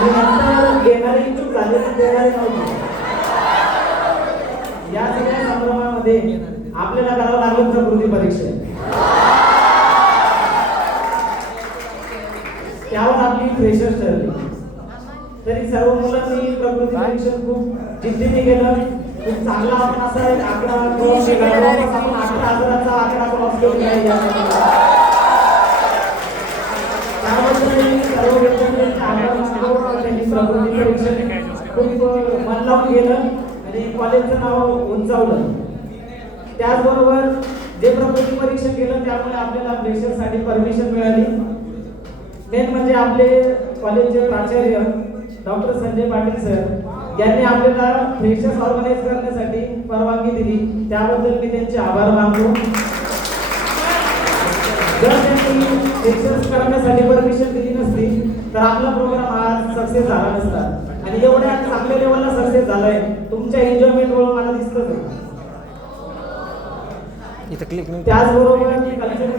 आणि नंतर घेणारे इच्छुक झाले पण देणारे नव्हते. या सगळ्या संदर्भामध्ये आपल्याला करावं लागलं प्रकृती परीक्षण. त्यावर आपली फ्रेशर्स ठरली. तरी सर्व मुलांनी प्रकृती परीक्षण खूप जिद्दीने केलं. खूप चांगला आपण असा एक आकडा क्रॉस केला. आपण 18,000चा आकडा क्रॉस केला आहे. त्याबद्दल मी सर्व विद्यार्थ्यांचे आभार मानतो. त्यांनी प्रकृती परीक्षण खूप मन लावून गेलं आणि कॉलेजचं नाव उंचावलं. त्याचबरोबर जे प्रकृती परीक्षण केलं त्यामुळे आपल्याला फ्रेशरसाठी परमिशन मिळाली. मेन म्हणजे आपले कॉलेजचे प्राचार्य डॉक्टर संजय पाटील सर यांनी आपल्याला फ्रेशर्स ऑर्गनाइज करण्यासाठी परवानगी दिली. त्याबद्दल मी त्यांचे आभार मानतो. जर त्यांनी फ्रेशर्स करण्यासाठी परमिशन दिली नसती तर आपला प्रोग्राम आज सक्सेस झाला नसता. आणि एवढ्या चांगल्या लेवलला सक्सेस झालाय. तुमच्या एन्जॉयमेंटमुळे मला दिसतच. त्याचबरोबर कल्चरल